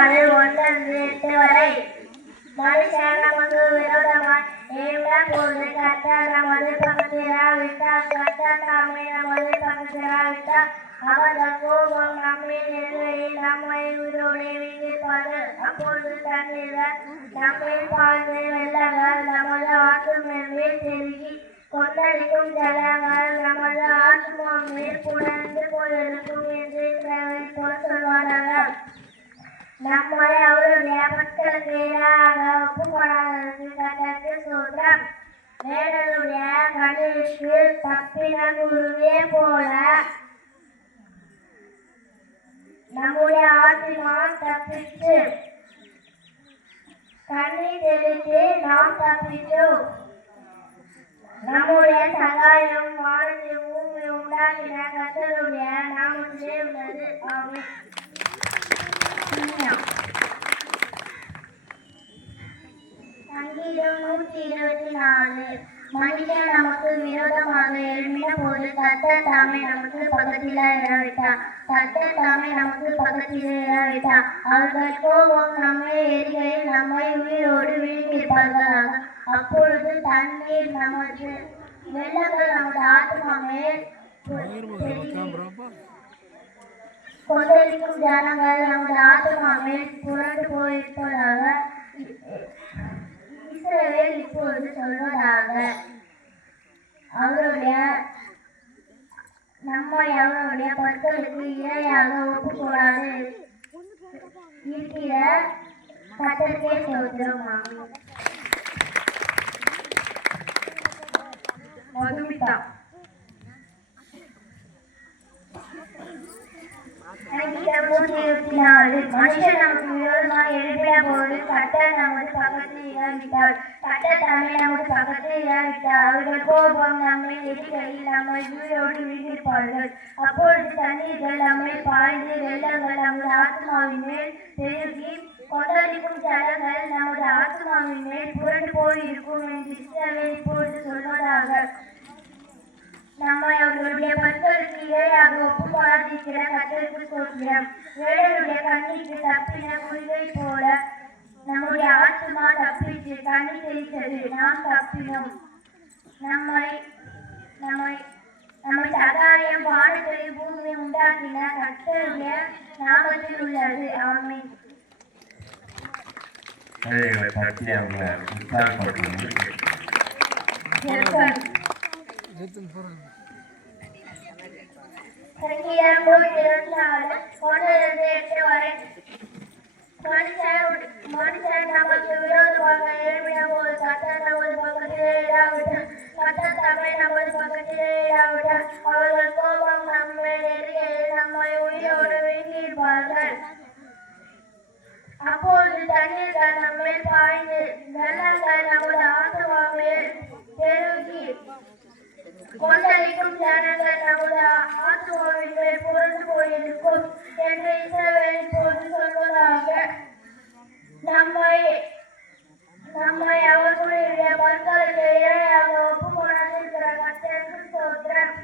ஒன்று வரை மனுஷன் நமக்கு விரோதமாய் ஏவிடப்போது கர்த்தர் நமது பக்கத்திராவிட்டால் கர்த்தர் தாமே நமது பக்கத்திராவிட்டால் அவர்கள் கோபம் நம்மில் நெருங்கையில் நம்மை உயிரோடு வீழ்த்திப்பார்கள். அப்பொழுது தண்ணீர்கள் நம்மில் பாய்ந்து வெள்ளங்கள் நமது ஆற்று மேல் பெருகி கொந்தளிக்கும் ஜலங்கள் நமது ஆத்மா மேல் புணர்ந்து போயிருக்கும் என்று சொல்வார்கள். நம்மை அவருடைய மக்களுக்கு எதிராக ஒப்புக்கொடாததற்கு கர்த்தருக்கு ஸ்தோத்திரம். வேடனுடைய கண்ணிற்கு தப்பின குருவியை போல நம்முடைய ஆத்மா தப்பிச்சு கண்ணீர் தெளித்து நாம் தப்பிச்சோம். நம்முடைய சகாயம் வானத்தை பூமி உண்டாக்கின கர்த்தருடைய நாமத்திலே உள்ளது. ஆமென். சங்கீதம் 124. மனுஷன் நமக்கு விரோதமாக எழும்பின போது கர்த்தர் தாமே நமக்கு பக்கத்தில் இராவிட்டார். கர்த்தர் தாமே நமக்கு பக்கத்தில் இராவிட்டார். அவர்கள் கோபம் நம்மை எரிகையில் நம்மை உயிரோடு வீழ்த்தியிருப்பார்களாக. அப்பொழுது தண்ணீர் நமது வெள்ளங்கள் நமது ஆத்மா மேல் கொந்தளிக்கும் ஜனங்கள் நமது ஆத்மா மேல் புரண்டு போயிருப்பதாக இஸ்ரவேல் இப்பொழுது சொல்வதாக நம்மை அவருடைய பற்களுக்கு இரையாக ஒப்புக்கூடாது இருக்கிற கர்த்தருக்கே ஸ்தோத்திரம். மதுமிதா மனுஷன் நமக்கு விரோதமாக எழுப்பின போது கர்த்தர் நமது பக்கத்தில் இராவிட்டார். கர்த்தர் தாமே நமது பக்கத்தில் இராவிட்டார். அவர்கள் கோபம் நம்மை எரிகையில் நம்மை உயிரோடு வீழ்த்தியிருப்பார்கள். அப்பொழுது தண்ணீர்கள் நம்மை பாய்ந்து வெள்ளங்கள் நமது ஆத்மாவின் மேல் பெருகி கொந்தளிக்கும் ஜலங்கள் நமது ஆத்மாவின் மேல் புரண்டு போயிருக்கும் என்று இஸ்ரவேல் இப்பொழுது சொல்வதாக நம்மை அவர்களுடைய பற்களுக்கு இரையாக ஒப்புக்கொடாதிருக்கிற கர்த்தருக்கு ஸ்தோத்திரம். வேடனுடைய கண்ணிற்கு தப்பின குருவை போல நம்முடைய ஆத்மா தப்பிச்சு கண்ணி தெரித்தது. நாம் தப்பினோம். நம்மை சகாயம் வானத்தை பூமி உண்டாக்கின கர்த்தருடைய நாமத்தில் உள்ளது. ஆமென். சங்கீதம் 124 1-8 வரை மனுஷன் நமக்கு விரோதமாக எழுப்பின போது கர்த்தர் நமது பக்கத்திலே இராவிட்டார். கர்த்தர் தாமே நமது பக்கத்திலே இராவிட்டார். அவர்கள் கோபம் நம்மை எரிகையில் நம்மை உயிரோடு வீழ்த்தியிருப்பார்கள். அப்பொழுது தண்ணீர்கள் நம்மேல் பாய்ந்து வெள்ளங்கள் நமது ஆத்மா மேல் பெருகி கொந்தளிக்கும் ஜனங்கள் நமது ஆத்மாவின் மேல் புரண்டு போயிருக்கும் என்று இஸ்ரவேல் இப்போது சொல்வதாக நம்மை அவர்களுடைய பற்களுக்கு இரையாக ஒப்புக்கொடாதிருக்கிற கர்த்தருக்கு ஸ்தோத்திரம்.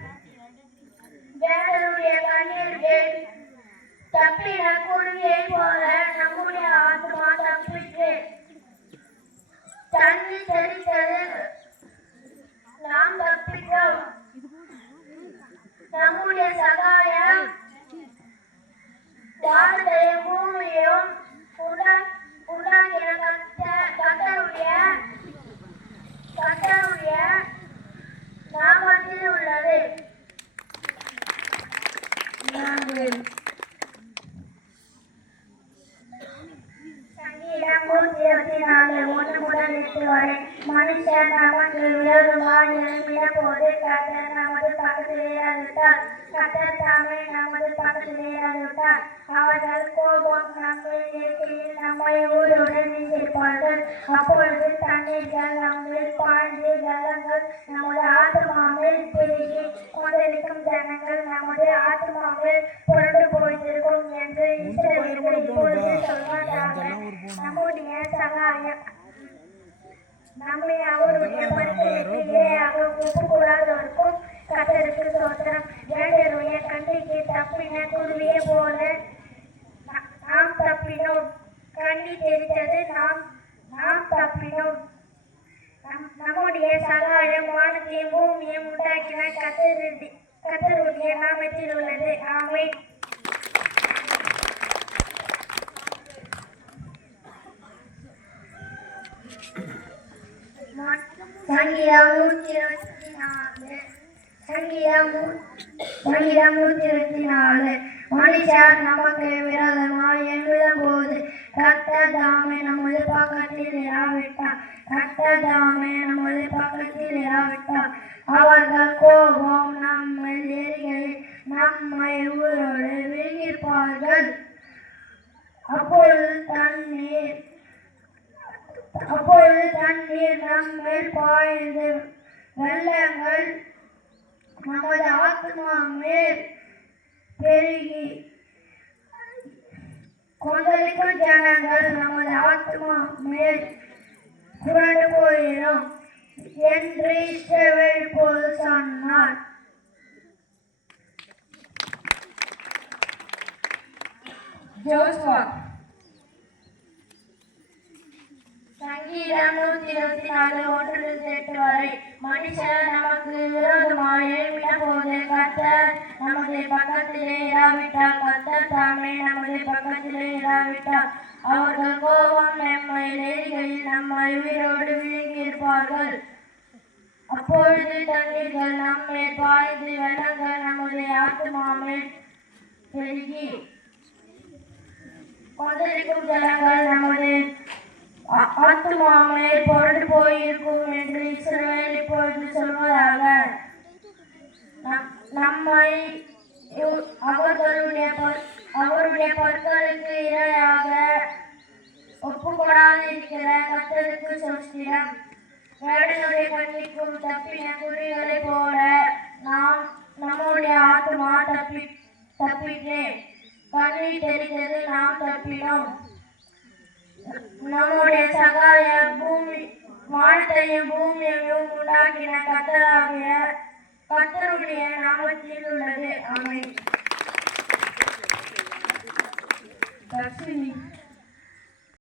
வேடனுடைய கண்ணிற்கு தப்பின குருவியை போல நம்முடைய ஆத்மா தப்பிட்டு தண்ணீர் தெளித்தது. நாம் தப்பித்தோம். நம்முடைய சகாயம் வானத்தையும் பூமியையும் உண்டாக்கின கர்த்தருடைய நாமத்தில் உள்ளது. சங்கீதம் 124 1-8 வரை மனுஷன் நமக்கு விரோதமாக எழுப்பின போது கர்த்தர் நமது பக்கத்திலே இராவிட்டார். கர்த்தர் தாமே நமது பக்கத்திலே இராவிட்டார். அவர்கள் கோபம் நம்மை எரிகையில் நம்மை உயிரோடு வீழ்த்தியிருப்பார்கள். அப்பொழுது தண்ணீர்கள் நம்மில் பாய்ந்து வெள்ளங்கள் நமது ஆத்மா மேல் பெருகி கொண்டிருக்கும் ஜனங்கள் நமது ஆத்மா மேல் புரண்டு போயிருக்கும் என்று இஸ்ரவேல் இப்பொழுது சொல்வதாக நம்முடைய சகாயம் நம்மை அவருடைய பற்களுக்கு இரையாக ஒப்புக்கூடாதவர்க்கும் கர்த்தருக்கு ஸ்தோத்திரம். வேடனுடைய கண்ணிற்கு தப்பின குருவியை போல நாம் தப்பினோம். கண்ணீர் தெரித்தது, நாம் நாம் தப்பினோம். நம்முடைய சகாயம் வானத்தையும் பூமியையும் உண்டாக்கின கர்த்தருடைய நாமத்தில் உள்ளது. ஆமென். சங்கீதம் 124. சங்கீதம் 124. மனுஷர் நமக்கு விரோதமாய் எழுதும் போது கர்த்தர் தாமே நமது பக்கத்தில் இராவிட்டார். கர்த்தர் தாமே நமது பக்கத்தில் இராவிட்டார். அவர்கள் கோபம் நம்மை எரிகையில் நம்மை உயிரோடு விழுங்கியிருப்பார்கள். அப்பொழுது தண்ணீர் நம்மேல் பாய்ந்து வெள்ளங்கள் நமது ஆத்மா மேல் பெருகி கொந்தளிக்கும் ஜனங்கள் நமது ஆத்மா மேல் புரண்டு போயிடும் என்று இஸ்ரவேல் இப்போது சொன்னார். ஜோசுவா. சங்கீதம் 124 1-8 வரை. மனுஷர் நமக்கு விரோதமாய் எழும்பின போது கர்த்தர் நமது பக்கத்திலே இராவிட்டார். கர்த்தர் தாமே நமது பக்கத்திலே இராவிட்டார். அவர்கள் கோபம் நம்மை எரிகையில் நம்மை உயிரோடு விழுங்கியிருப்பார்கள். அப்பொழுது தண்ணீர்கள் நம்மேல் பாய்ந்து வெள்ளங்கள் நம்முடைய ஆத்துமாமேல் பெருகி கொந்தளிக்கும் ஜனங்கள் நமது ஆத்துமாமேல் புரண்டு போயிருக்கும் என்று இஸ்ரவேல் இப்பொழுது சொல்வதாக. நம்மை அவருடைய பற்களுக்கு இரையாக ஒப்புக்கொடாதிருக்கிற கர்த்தருக்கு ஸ்தோத்திரம். வேடனுடைய கண்ணிக்கும் தப்பின குறிகளை போல நம்முடைய ஆத்துமா தப்பிட்டு கண்ணீர் தெரிந்தது, நாம் தப்பினோம். நம்முடைய சகாய வானத்தையும் பூமியையும் உண்டாக்கின கர்த்தராகிய கர்த்தருடைய நாமத்தில் உள்ளது. ஆமென். தர்ஷினி.